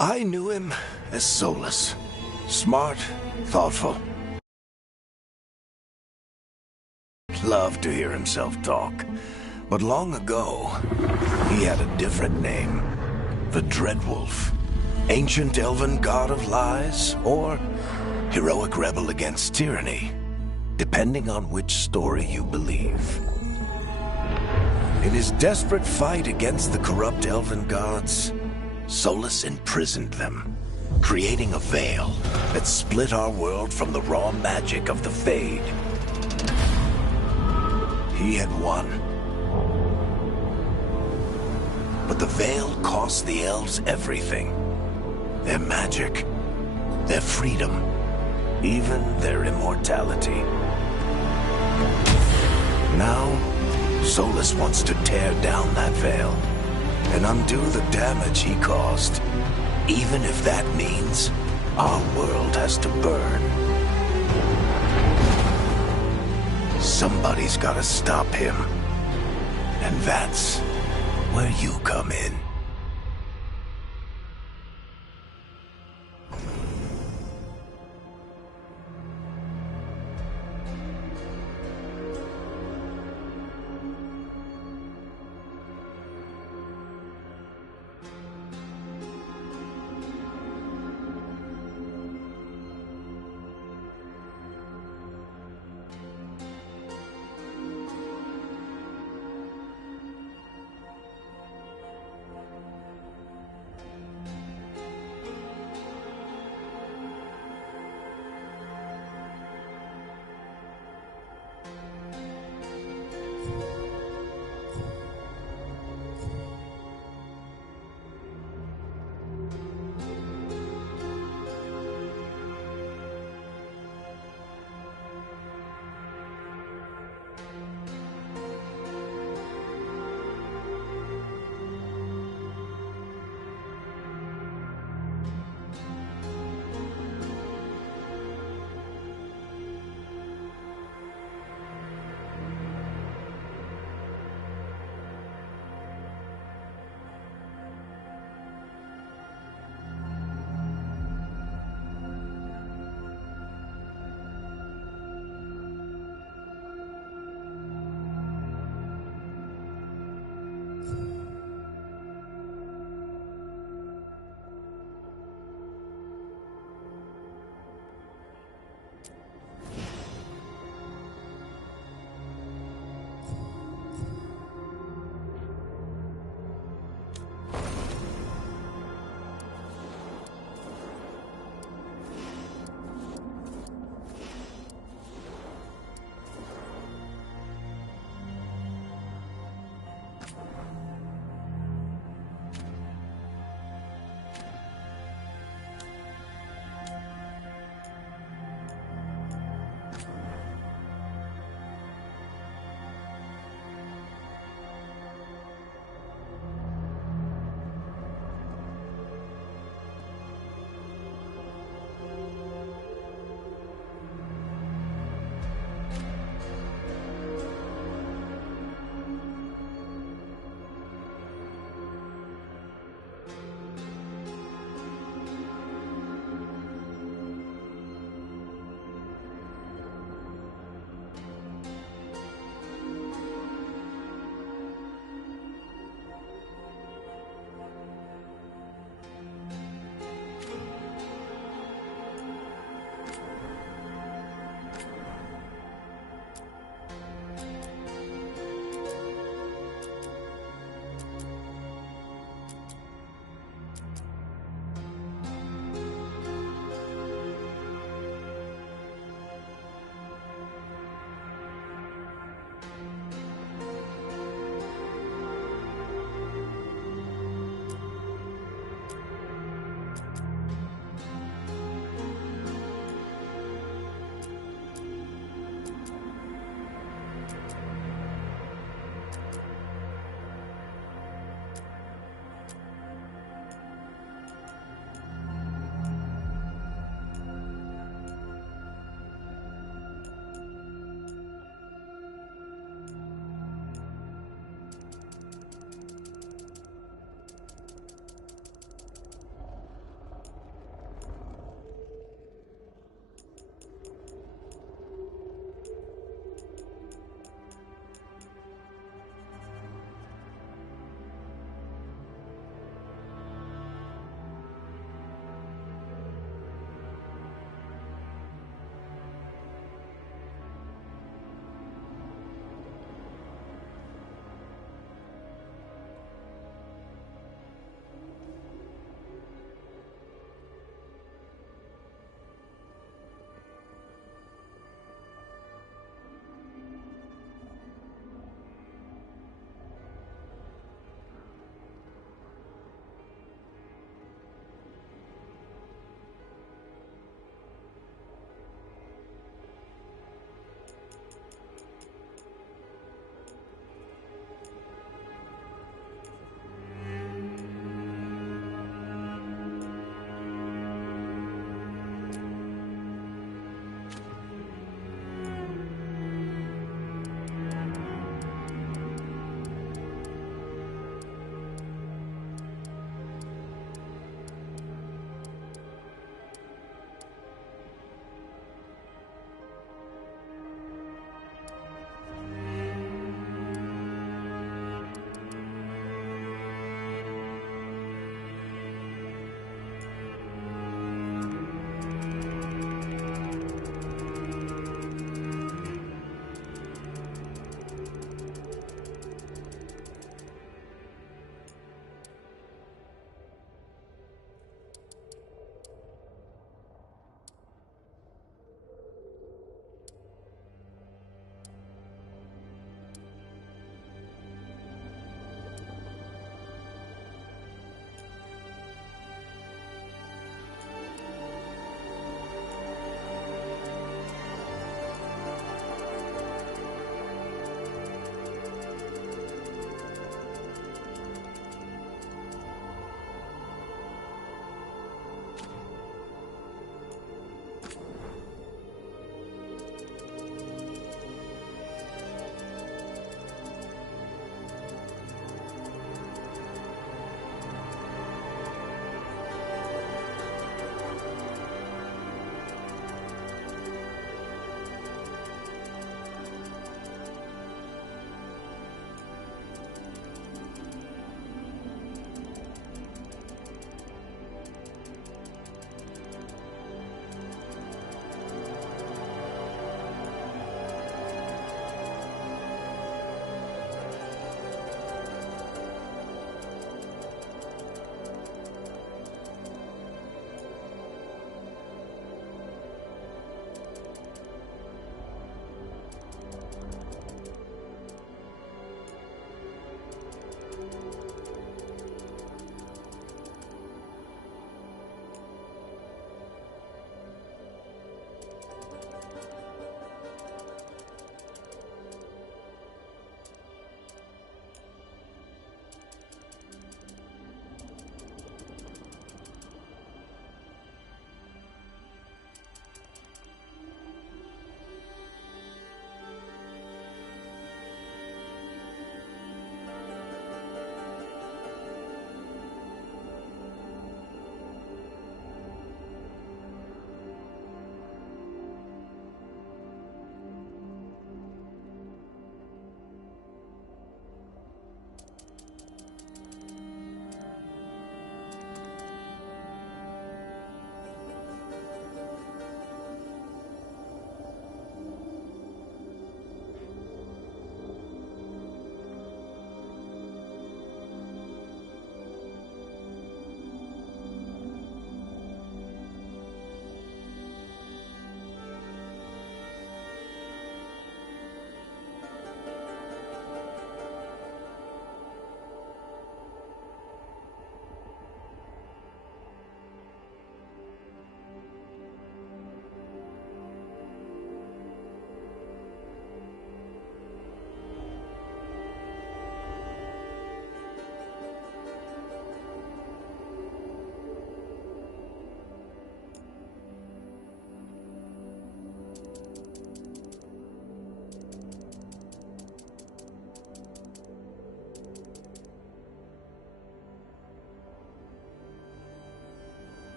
I knew him as Solus. Smart, thoughtful. Loved to hear himself talk. But long ago, he had a different name. The Dreadwolf. Ancient elven god of lies, or heroic rebel against tyranny, depending on which story you believe. In his desperate fight against the corrupt elven gods, Solus imprisoned them, creating a veil that split our world from the raw magic of the Fade. He had won. But the veil cost the elves everything. Their magic, their freedom, even their immortality. Now, Solus wants to tear down that veil and undo the damage he caused, even if that means our world has to burn. Somebody's gotta stop him, and that's where you come in.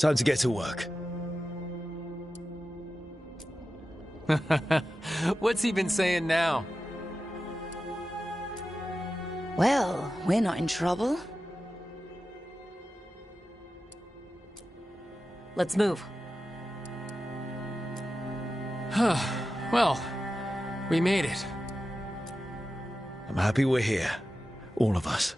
Time to get to work. What's he been saying now? Well, we're not in trouble. Let's move. Well, we made it. I'm happy we're here. All of us.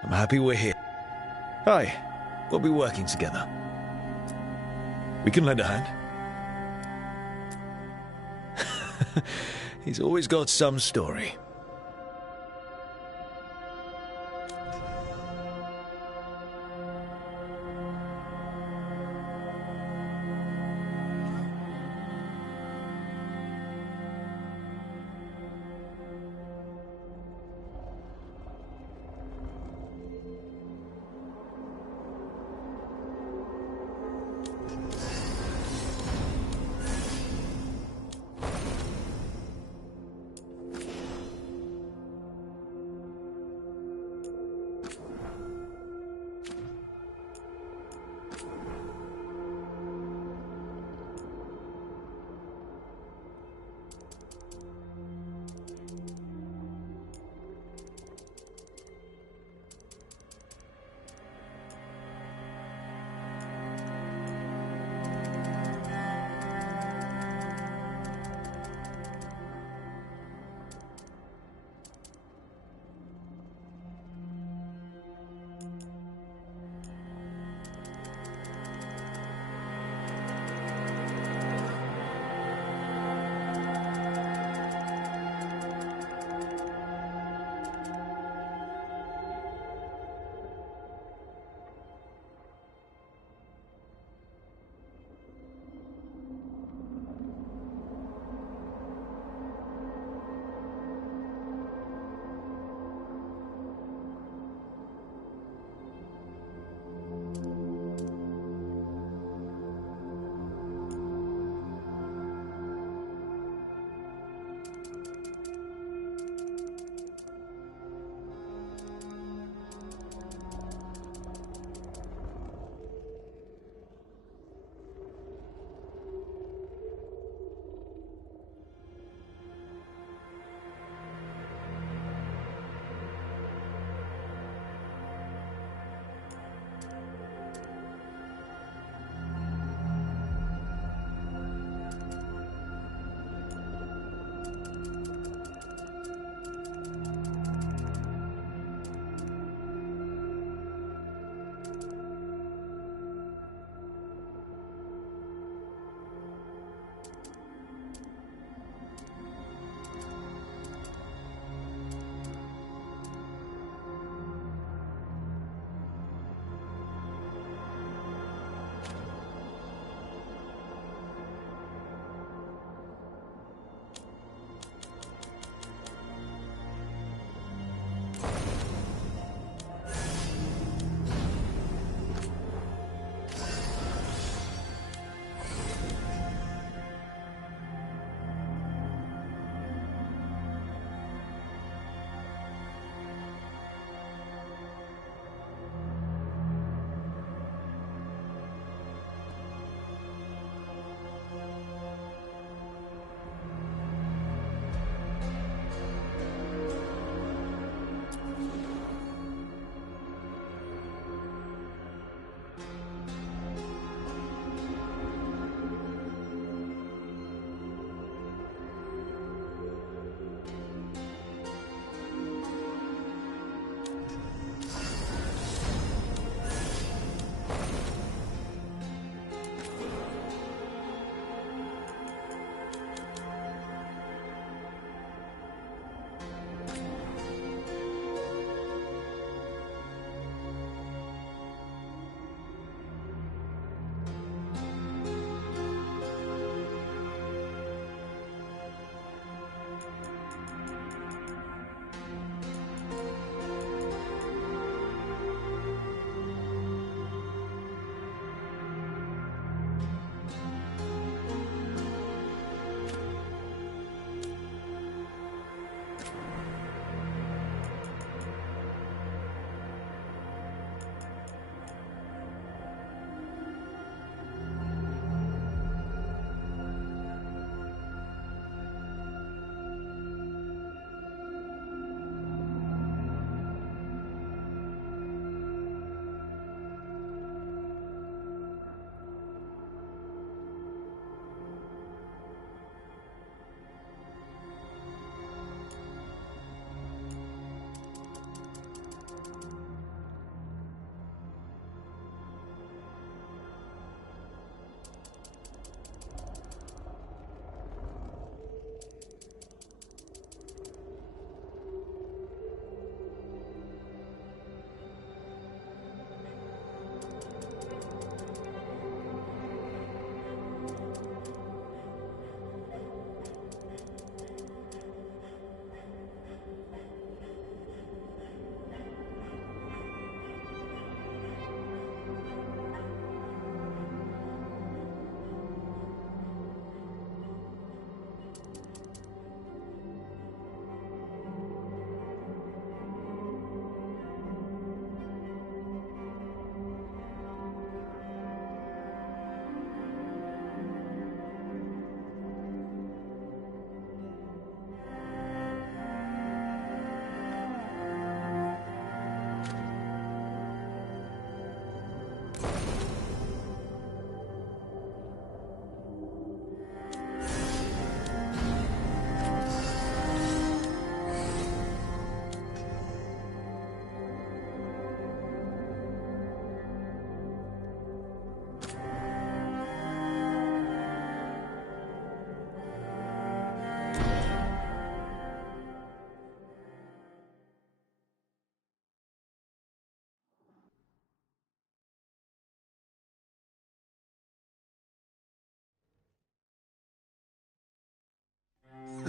I'm happy we're here. Hi, we'll be working together. We can lend a hand. He's always got some story.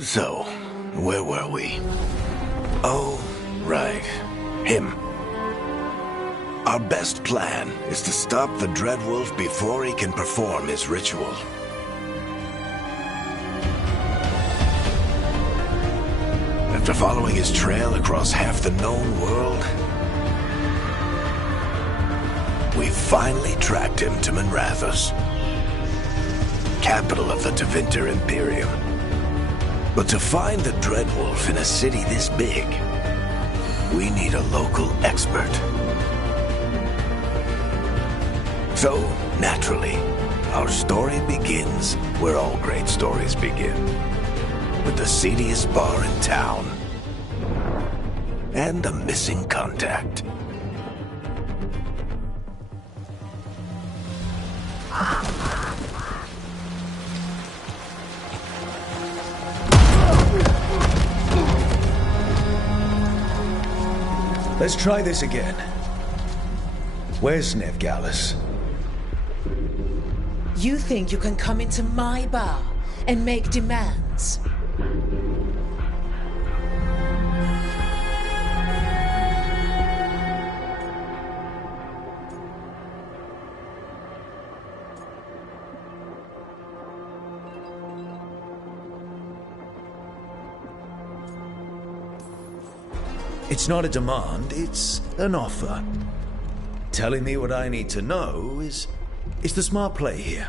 So, where were we? Oh, right. Him. Our best plan is to stop the Dreadwolf before he can perform his ritual. After following his trail across half the known world, we finally tracked him to Minrathous, capital of the Tevinter Imperium. But to find the Dreadwolf in a city this big, we need a local expert. So, naturally, our story begins where all great stories begin. With the seediest bar in town. And a missing contact. Let's try this again. Where's Nevgalis? You think you can come into my bar and make demands? It's not a demand, it's an offer. Telling me what I need to know is the smart play here.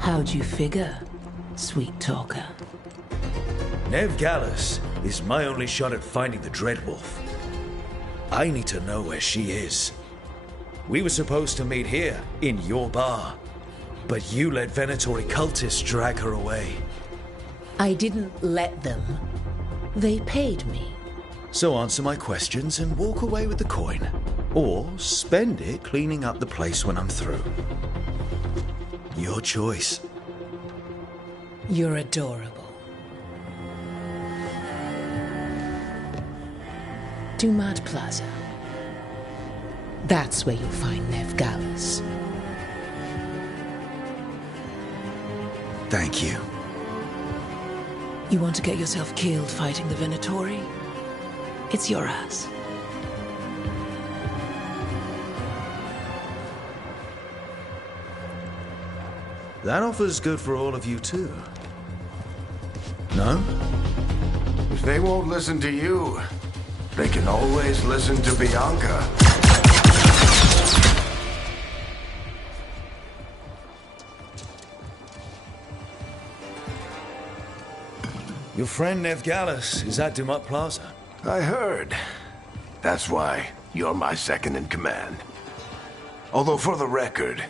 How'd you figure, sweet talker? Nevgalis is my only shot at finding the Dreadwolf. I need to know where she is. We were supposed to meet here, in your bar. But you let Venatori cultists drag her away. I didn't let them. They paid me. So answer my questions and walk away with the coin. Or spend it cleaning up the place when I'm through. Your choice. You're adorable. Dumad Plaza. That's where you'll find Nevgalis. Thank you. You want to get yourself killed fighting the Venatori? It's your ass. That offer's good for all of you too. No? If they won't listen to you, they can always listen to Bianca. Your friend Nevgalis is at Dumad Plaza. I heard. That's why you're my second in command. Although for the record,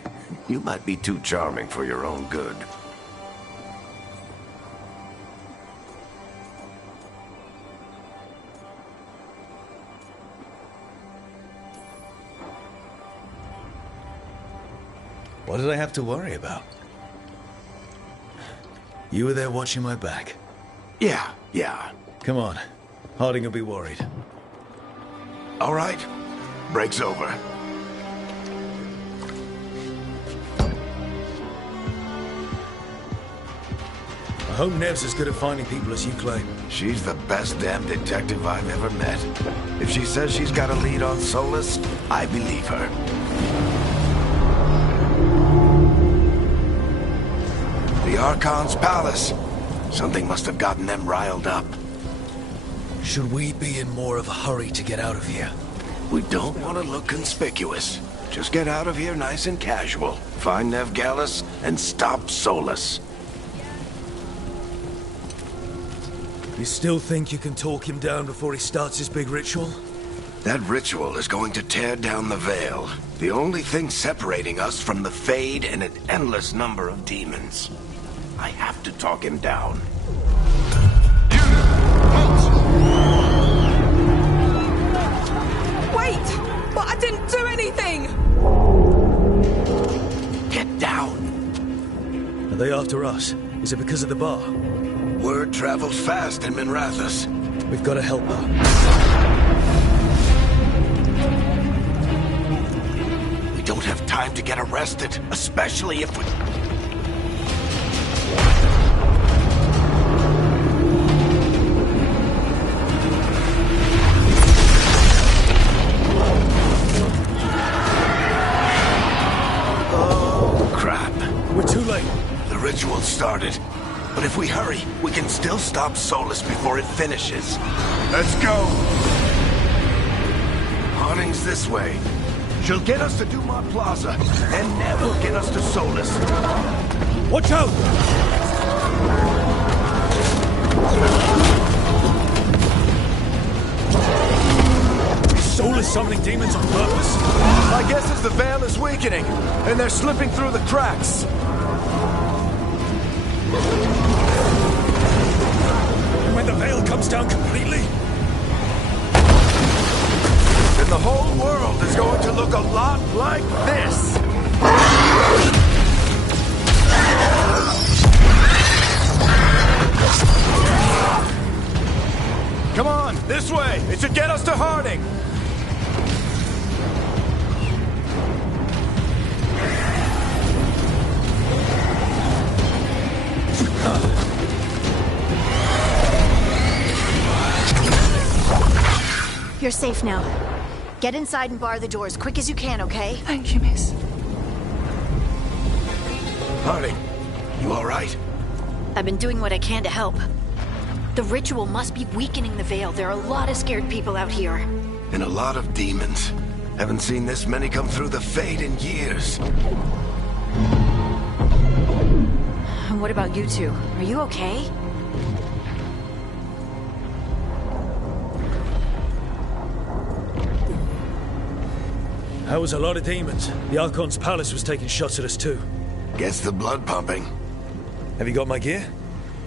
you might be too charming for your own good. What did I have to worry about? You were there watching my back. Yeah. Come on. Harding will be worried. All right. Break's over. I hope Nev's as good at finding people as you claim. She's the best damn detective I've ever met. If she says she's got a lead on Solus, I believe her. The Archon's palace. Something must have gotten them riled up. Should we be in more of a hurry to get out of here? We don't want to look conspicuous. Just get out of here nice and casual. Find Nevgalis and stop Solus. You still think you can talk him down before he starts his big ritual? That ritual is going to tear down the veil. The only thing separating us from the Fade and an endless number of demons. I have to talk him down. Wait! But I didn't do anything! Get down. Are they after us? Is it because of the bar? Word travels fast in Minrathous. We've got to help her. We don't have time to get arrested, especially if we... late. The ritual started. But if we hurry, we can still stop Solus before it finishes. Let's go! Harding's this way. She'll get us to Dumont Plaza, and Nev will get us to Solus. Watch out! Is Solus summoning demons on purpose? My guess is the veil is weakening, and they're slipping through the cracks. When the veil comes down completely? And the whole world is going to look a lot like this. Come on, this way! It should get us to Harding! You're safe now. Get inside and bar the door as quick as you can, okay? Thank you, miss. Harding, you all right? I've been doing what I can to help. The ritual must be weakening the veil. There are a lot of scared people out here. And a lot of demons. Haven't seen this many come through the Fade in years. And what about you two? Are you okay? That was a lot of demons. The Archon's palace was taking shots at us too. Guess the blood pumping. Have you got my gear?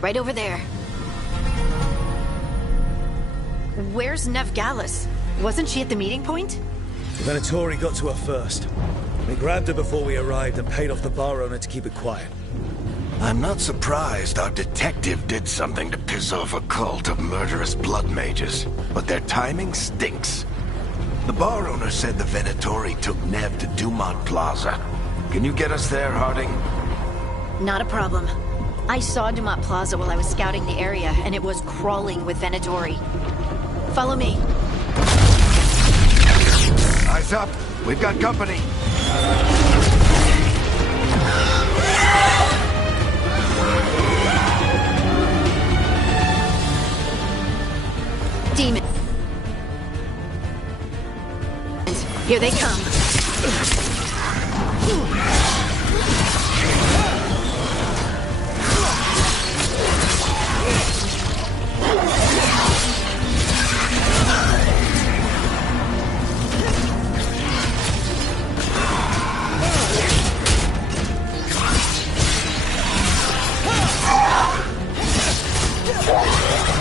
Right over there. Where's Nev Gallus? Wasn't she at the meeting point? Venatori got to her first. We grabbed her before we arrived and paid off the bar owner to keep it quiet. I'm not surprised our detective did something to piss off a cult of murderous blood mages, but their timing stinks. The bar owner said the Venatori took Nev to Dumont Plaza. Can you get us there, Harding? Not a problem. I saw Dumont Plaza while I was scouting the area, and it was crawling with Venatori. Follow me. Eyes up. We've got company. Demons. Here they come.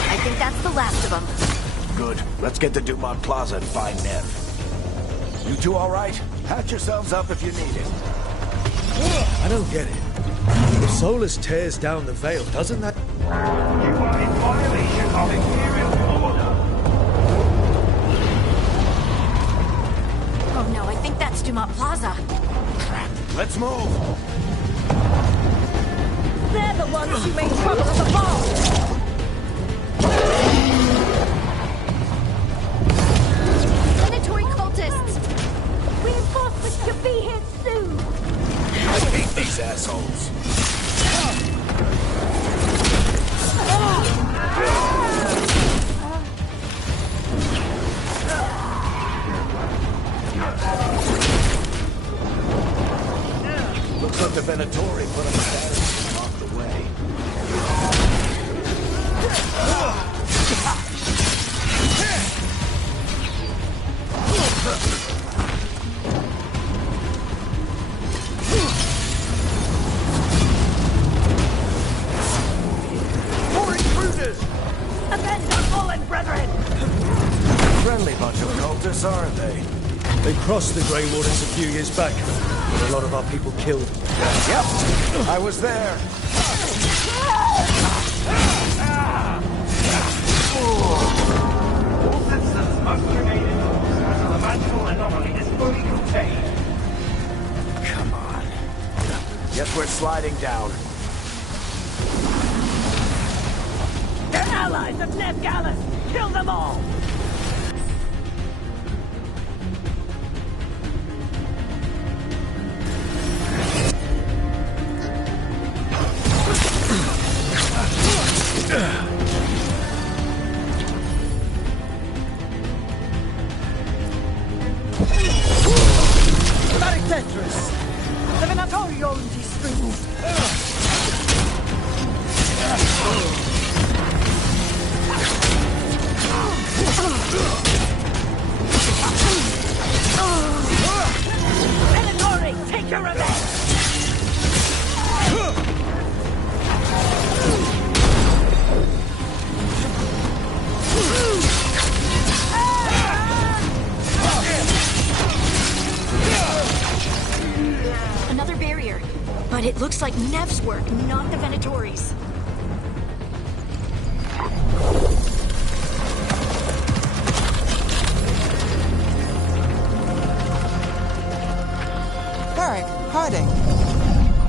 I think that's the last of them. Good. Let's get to Dumont Plaza and find Nev. You two all right? Patch yourselves up if you need it. I don't get it. If Solus tears down the veil, doesn't that... You are in violation of Imperial order. Oh no, I think that's Dumont Plaza. Crap. Let's move. They're the ones who made trouble at the bar! Predatory cultists! Reinforcements should be here soon! I hate these assholes. Looks like the Venatori put up a status and walked away. More intruders! Avenge our fallen brethren! Friendly bunch of cultists, aren't they? They crossed the Grey Waters a few years back, with a lot of our people killed. Yep, I was there. All systems must remain in use until the magical anomaly is fully contained. Come on. Guess we're sliding down. They're allies of Nev Gallus! Kill them all! Very dangerous. The Venatori owned these strings. Venatori, take your revenge! Another barrier. But it looks like Nev's work, not the Venatori's. Varric, hiding.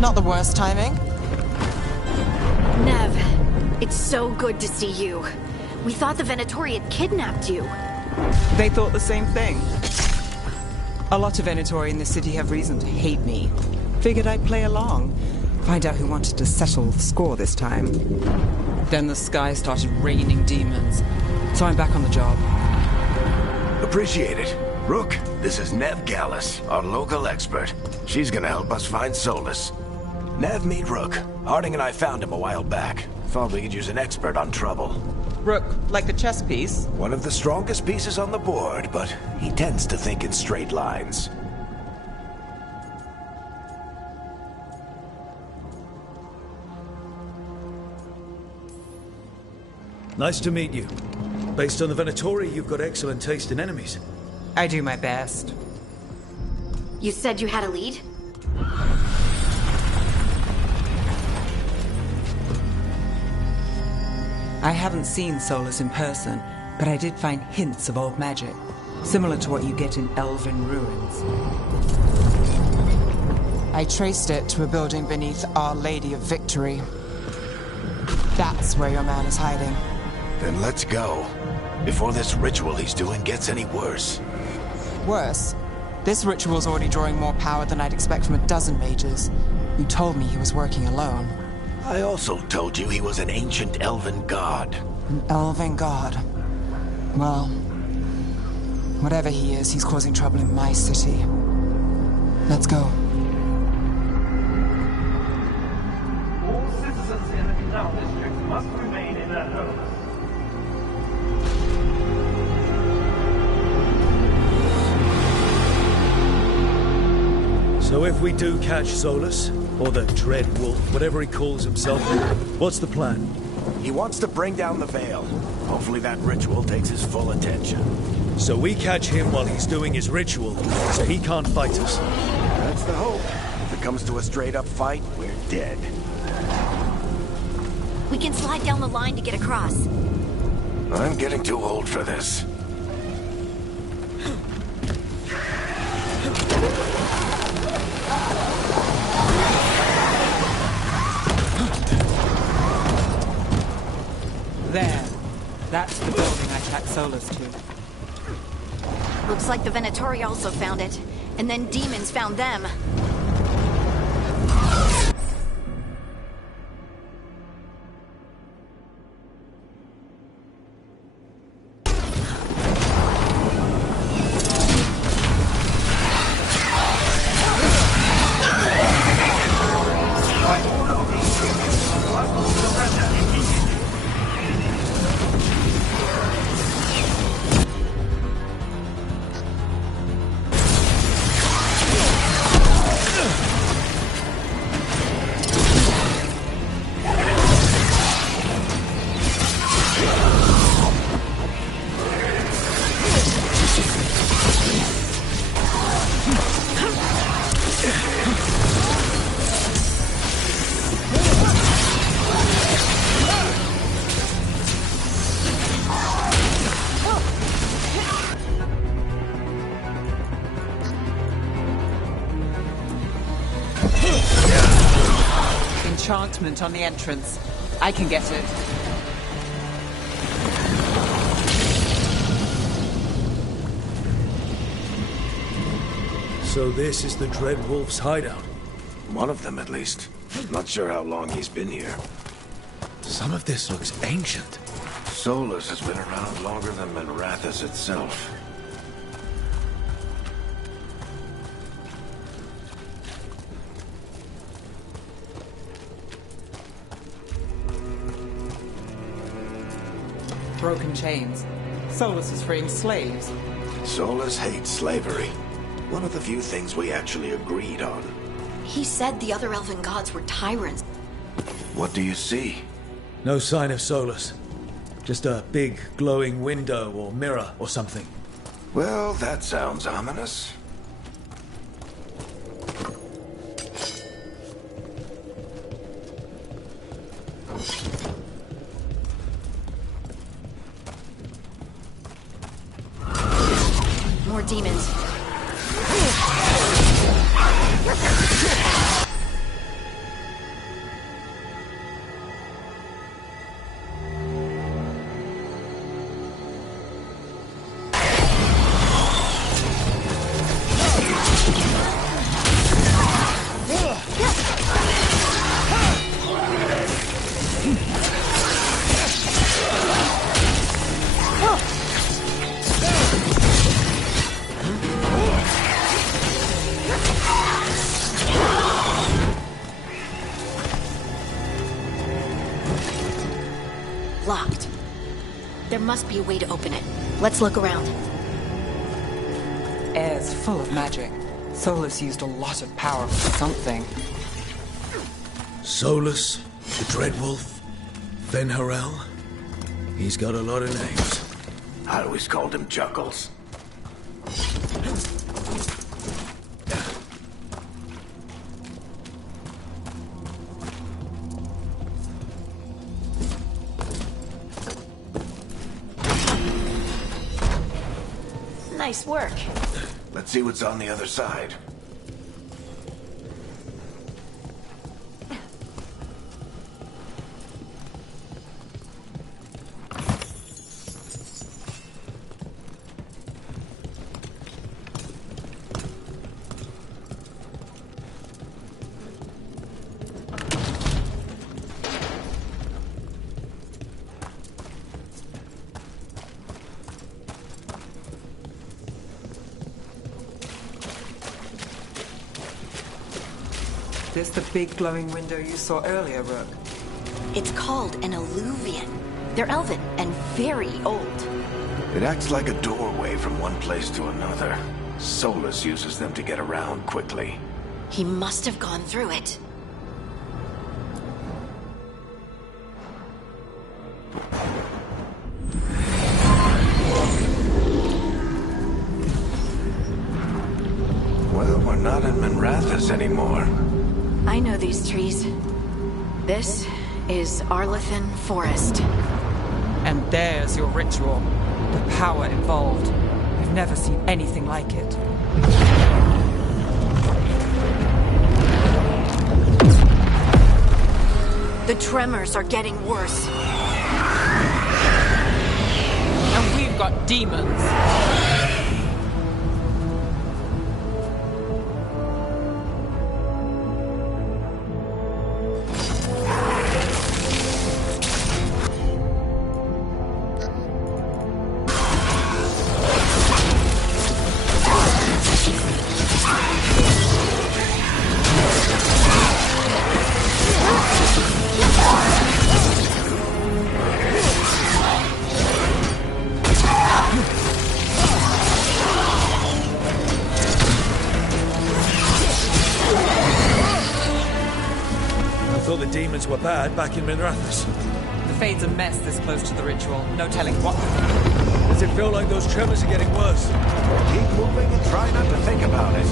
Not the worst timing. Nev, it's so good to see you. We thought the Venatori had kidnapped you. They thought the same thing. A lot of Venatori in the city have reason to hate me. Figured I'd play along. Find out who wanted to settle the score this time. Then the sky started raining demons. So I'm back on the job. Appreciate it. Rook, this is Nev Gallus, our local expert. She's gonna help us find Solus. Nev, meet Rook. Harding and I found him a while back. Thought we could use an expert on trouble. Rook, like the chess piece? One of the strongest pieces on the board, but he tends to think in straight lines. Nice to meet you. Based on the Venatori, you've got excellent taste in enemies. I do my best. You said you had a lead? I haven't seen Solus in person, but I did find hints of old magic, similar to what you get in elven ruins. I traced it to a building beneath Our Lady of Victory. That's where your man is hiding. Then let's go. Before this ritual he's doing gets any worse. Worse, this ritual's already drawing more power than I'd expect from a dozen mages. You told me he was working alone. I also told you he was an ancient elven god. An elven god. Well, whatever he is, he's causing trouble in my city. Let's go. All citizens in the canal district must remain in their homes. So if we do catch Solus, or the Dread Wolf, whatever he calls himself, what's the plan? He wants to bring down the veil. Hopefully that ritual takes his full attention. So we catch him while he's doing his ritual, so he can't fight us. That's the hope. If it comes to a straight-up fight, we're dead. We can slide down the line to get across. I'm getting too old for this. There. That's the building I tracked Solus to. Looks like the Venatori also found it. And then demons found them. Enchantment on the entrance. I can get it. So this is the Dread Wolf's hideout. One of them, at least. Not sure how long he's been here. Some of this looks ancient. Solus has been around longer than Minrathous itself. Broken chains. Solus is freeing slaves. Solus hates slavery. One of the few things we actually agreed on. He said the other elven gods were tyrants. What do you see? No sign of Solus. Just a big glowing window or mirror or something. Well, that sounds ominous. More demons. Locked. There must be a way to open it. Let's look around. Air's full of magic. Solus used a lot of power for something. Solus, the Dreadwolf, Fen'Harel. He's got a lot of names. I always called him Chuckles. Nice work. Let's see what's on the other side. This the big glowing window you saw earlier, Rook? It's called an alluvian. They're elven and very old. It acts like a doorway from one place to another. Solus uses them to get around quickly. He must have gone through it. Well, we're not in Minrathous anymore. I know these trees. This is Arlethan Forest. And there's your ritual. The power involved. I've never seen anything like it. The tremors are getting worse. And we've got demons. I thought the demons were bad back in Minrathous. The Fade's a mess this close to the ritual. No telling what. Does it feel like those tremors are getting worse? Keep moving and try not to think about it.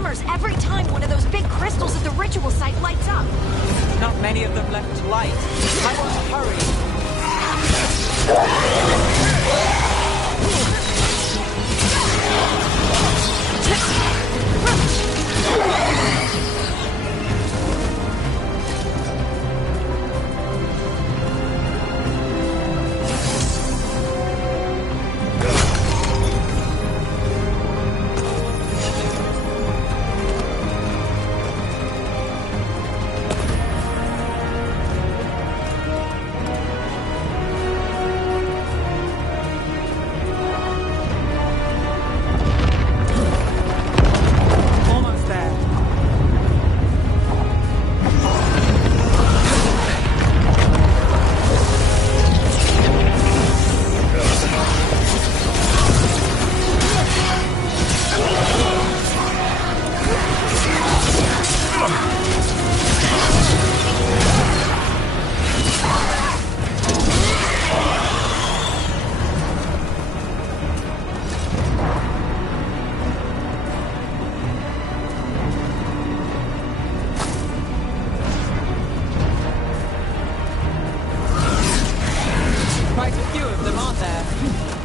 tremors every time one of those big crystals at the ritual site lights up. Not many of them left to light. I want to hurry.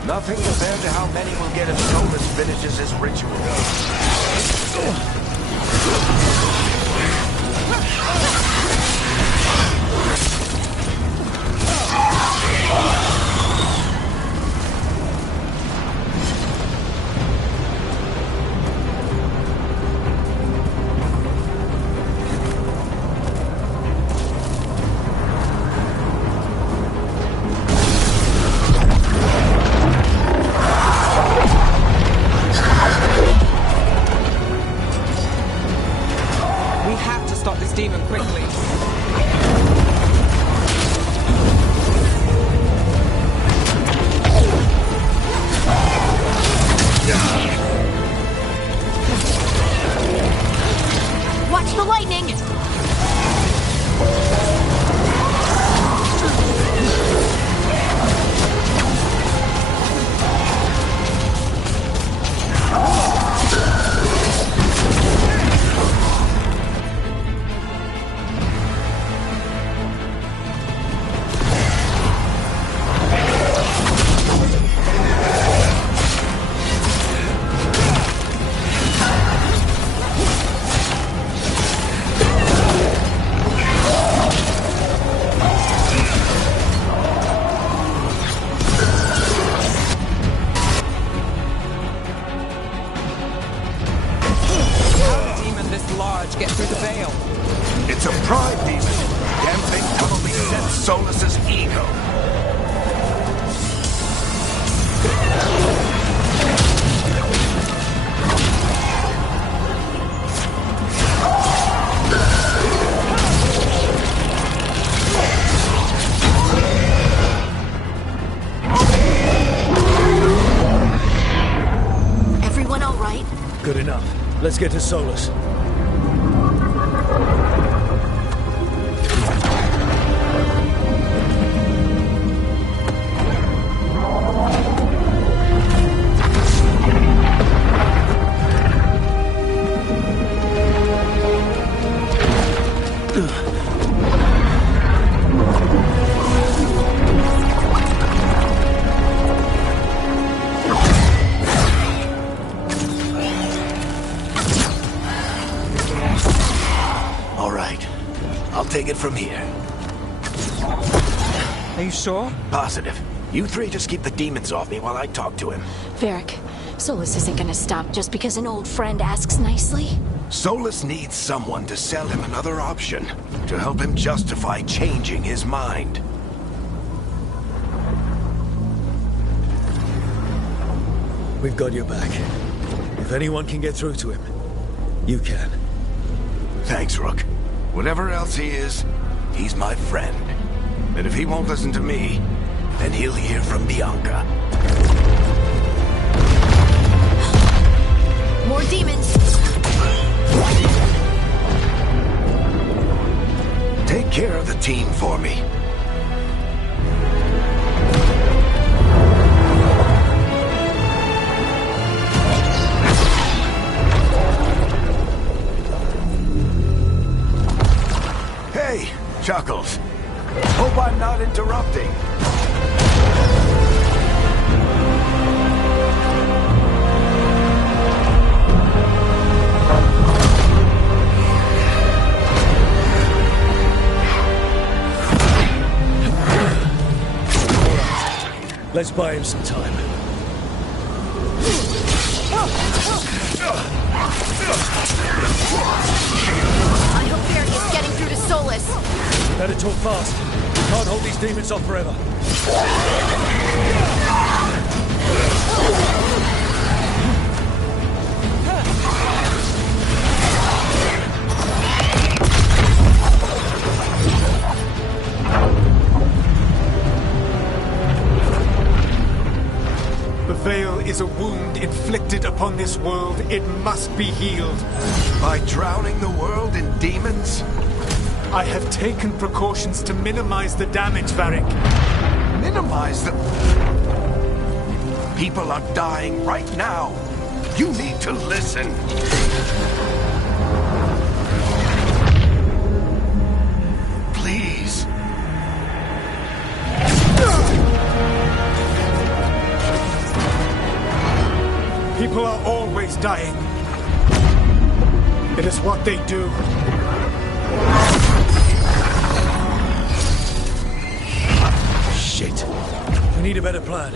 Nothing compared to how many will get if Solus finishes his ritual. Demon quickly. Watch the lightning! Get through the veil. It's a pride demon. Damn thing probably sent Solus's ego. Everyone all right? Good enough. Let's get to Solus. Take it from here. Are you sure? Positive. You three just keep the demons off me while I talk to him. Varric, Solus isn't gonna stop just because an old friend asks nicely. Solus needs someone to sell him another option, to help him justify changing his mind. We've got your back. If anyone can get through to him, you can. Thanks, Rook. Whatever else he is, he's my friend. And if he won't listen to me, then he'll hear from Bianca. More demons! Take care of the team for me. Chuckles. Hope I'm not interrupting. Let's buy him some time. I hope Barry is getting through to Solus. Better talk fast. We can't hold these demons off forever. The veil is a wound inflicted upon this world. It must be healed. By drowning the world in demons? I have taken precautions to minimize the damage, Varric. Minimize the... People are dying right now. You need to listen. Please. People are always dying. It is what they do. Shit. We need a better plan.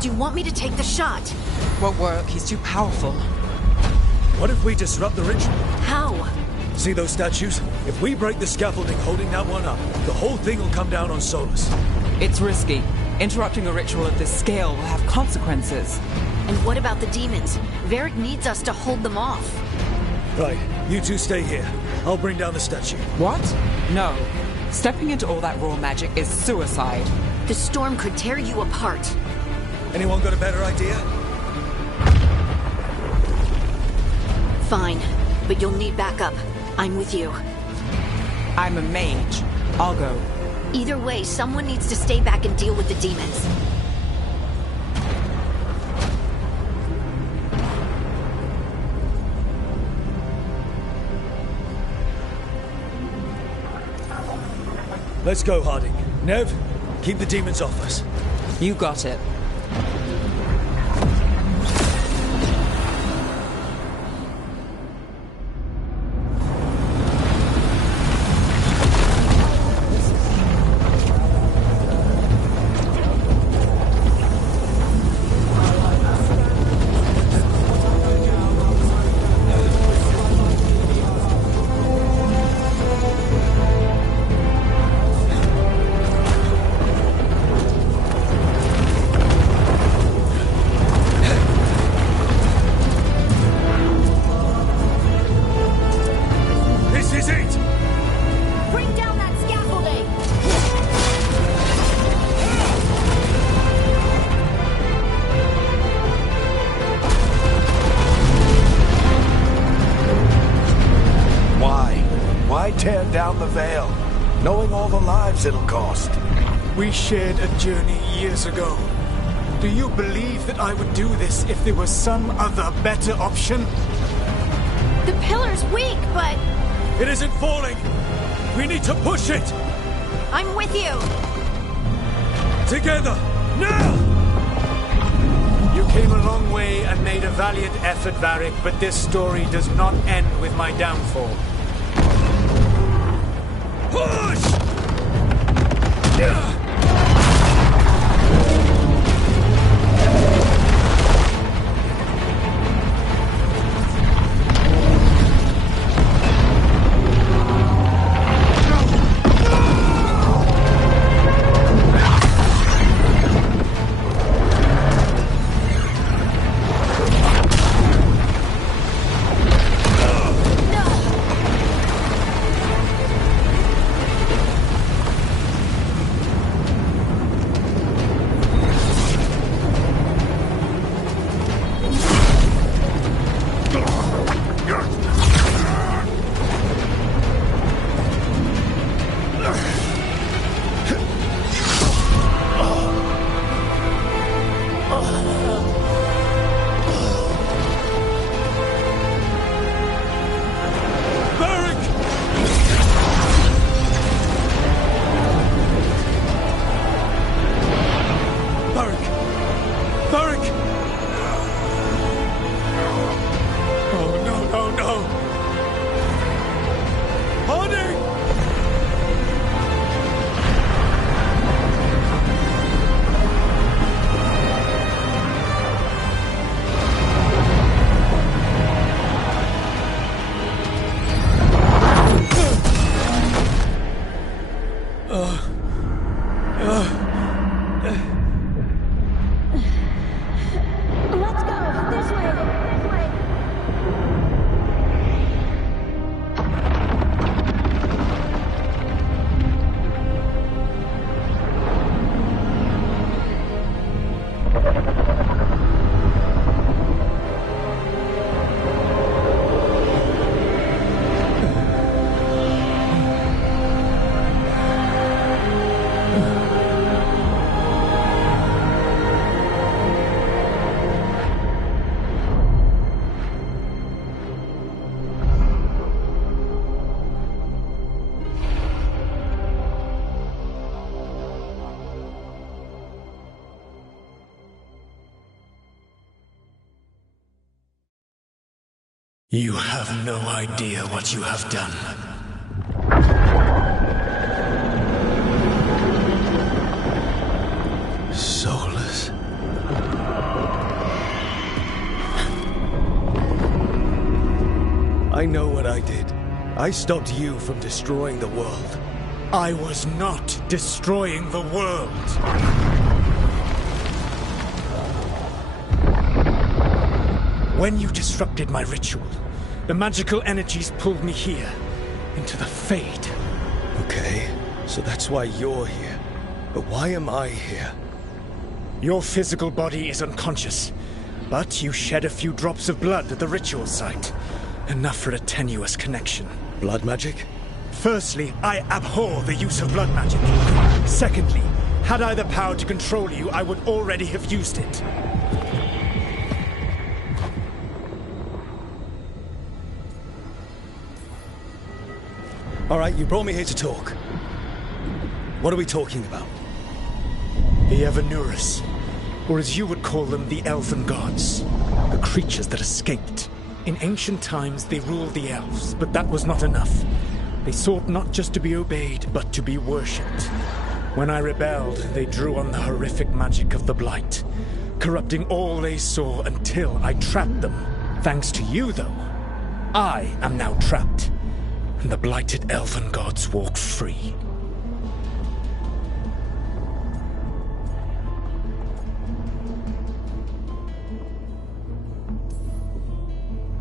Do you want me to take the shot? Won't work. He's too powerful. What if we disrupt the ritual? How? See those statues? If we break the scaffolding holding that one up, the whole thing will come down on Solus. It's risky. Interrupting a ritual of this scale will have consequences. And what about the demons? Varric needs us to hold them off. Right, you two stay here. I'll bring down the statue. What? No. Stepping into all that raw magic is suicide. The storm could tear you apart. Anyone got a better idea? Fine, but you'll need backup. I'm with you. I'm a mage. I'll go. Either way, someone needs to stay back and deal with the demons. Let's go, Harding. Nev, keep the demons off us. You got it. Tear down the veil, knowing all the lives it'll cost. We shared a journey years ago. Do you believe that I would do this if there was some other better option? The pillar's weak, but... It isn't falling! We need to push it! I'm with you! Together! Now! You came a long way and made a valiant effort, Varric, but this story does not end with my downfall. Push! You have no idea what you have done. Soulless. I know what I did. I stopped you from destroying the world. I was not destroying the world. When you disrupted my ritual, the magical energies pulled me here, into the Fade. Okay, so that's why you're here. But why am I here? Your physical body is unconscious, but you shed a few drops of blood at the ritual site. Enough for a tenuous connection. Blood magic? Firstly, I abhor the use of blood magic. Secondly, had I the power to control you, I would already have used it. All right, you brought me here to talk. What are we talking about? The Evanurus, or as you would call them, the Elven Gods. The creatures that escaped. In ancient times, they ruled the elves, but that was not enough. They sought not just to be obeyed, but to be worshipped. When I rebelled, they drew on the horrific magic of the Blight, corrupting all they saw until I trapped them. Thanks to you, though, I am now trapped, and the blighted Elven Gods walk free.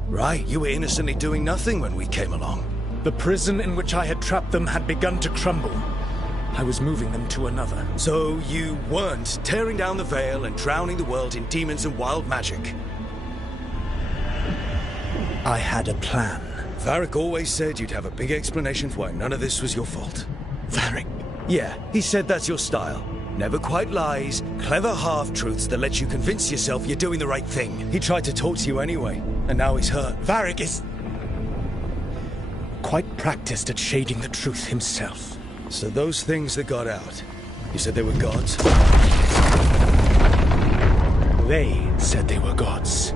Right, you were innocently doing nothing when we came along. The prison in which I had trapped them had begun to crumble. I was moving them to another. So you weren't tearing down the veil and drowning the world in demons and wild magic? I had a plan. Varric always said you'd have a big explanation for why none of this was your fault. Varric? Yeah, he said that's your style. Never quite lies, clever half-truths that let you convince yourself you're doing the right thing. He tried to talk to you anyway, and now he's hurt. Varric is quite practiced at shading the truth himself. So those things that got out, you said they were gods? They said they were gods.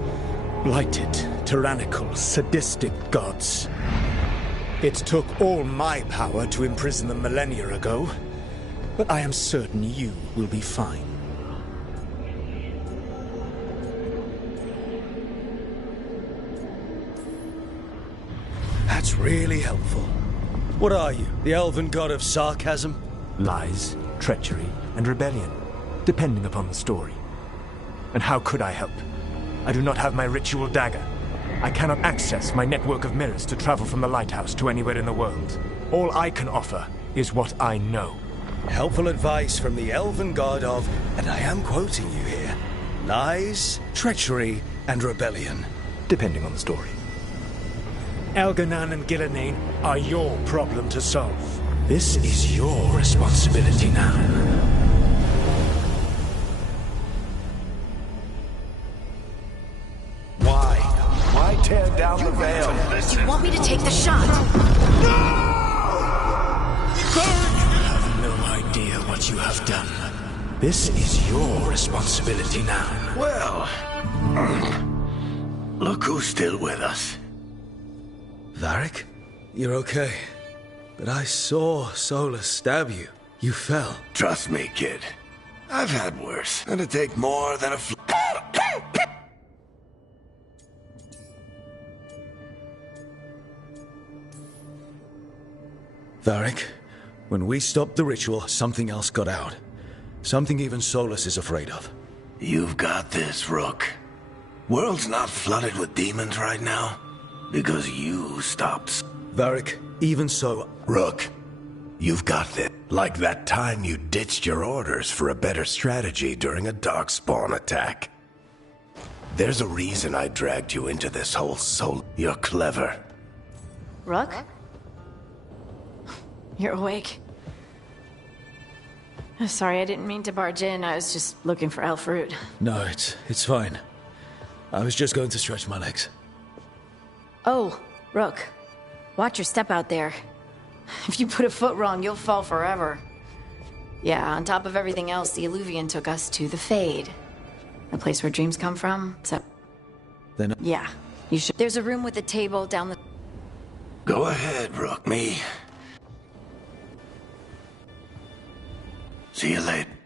Blighted, tyrannical, sadistic gods. It took all my power to imprison them millennia ago, but I am certain you will be fine. That's really helpful. What are you, the elven god of sarcasm? Lies, treachery, and rebellion, depending upon the story. And how could I help? I do not have my ritual dagger. I cannot access my network of mirrors to travel from the lighthouse to anywhere in the world. All I can offer is what I know. Helpful advice from the elven god of, and I am quoting you here, lies, treachery, and rebellion. Depending on the story. Elganan and Gillenane are your problem to solve. This is your responsibility now. Why tear down the veil? You want me to take the shot? You have no idea what you have done. This is your responsibility now. Well, look who's still with us. Varric? You're okay. But I saw Solus stab you. You fell. Trust me, kid. I've had worse. It'd take more than a Varric, when we stopped the ritual, something else got out. Something even Solus is afraid of. You've got this, Rook. World's not flooded with demons right now. Because you stopped. Varric, even so... Rook, you've got this. Like that time you ditched your orders for a better strategy during a darkspawn attack. There's a reason I dragged you into this whole soul. You're clever. Rook? You're awake. Sorry, I didn't mean to barge in. I was just looking for elf fruit. No, it's fine. I was just going to stretch my legs. Oh, Rook. Watch your step out there. If you put a foot wrong, you'll fall forever. Yeah, on top of everything else, the Illuvian took us to the Fade. The place where dreams come from, except... Then... Yeah, You should. There's a room with a table down the. Go ahead, Rook. Me. See you later.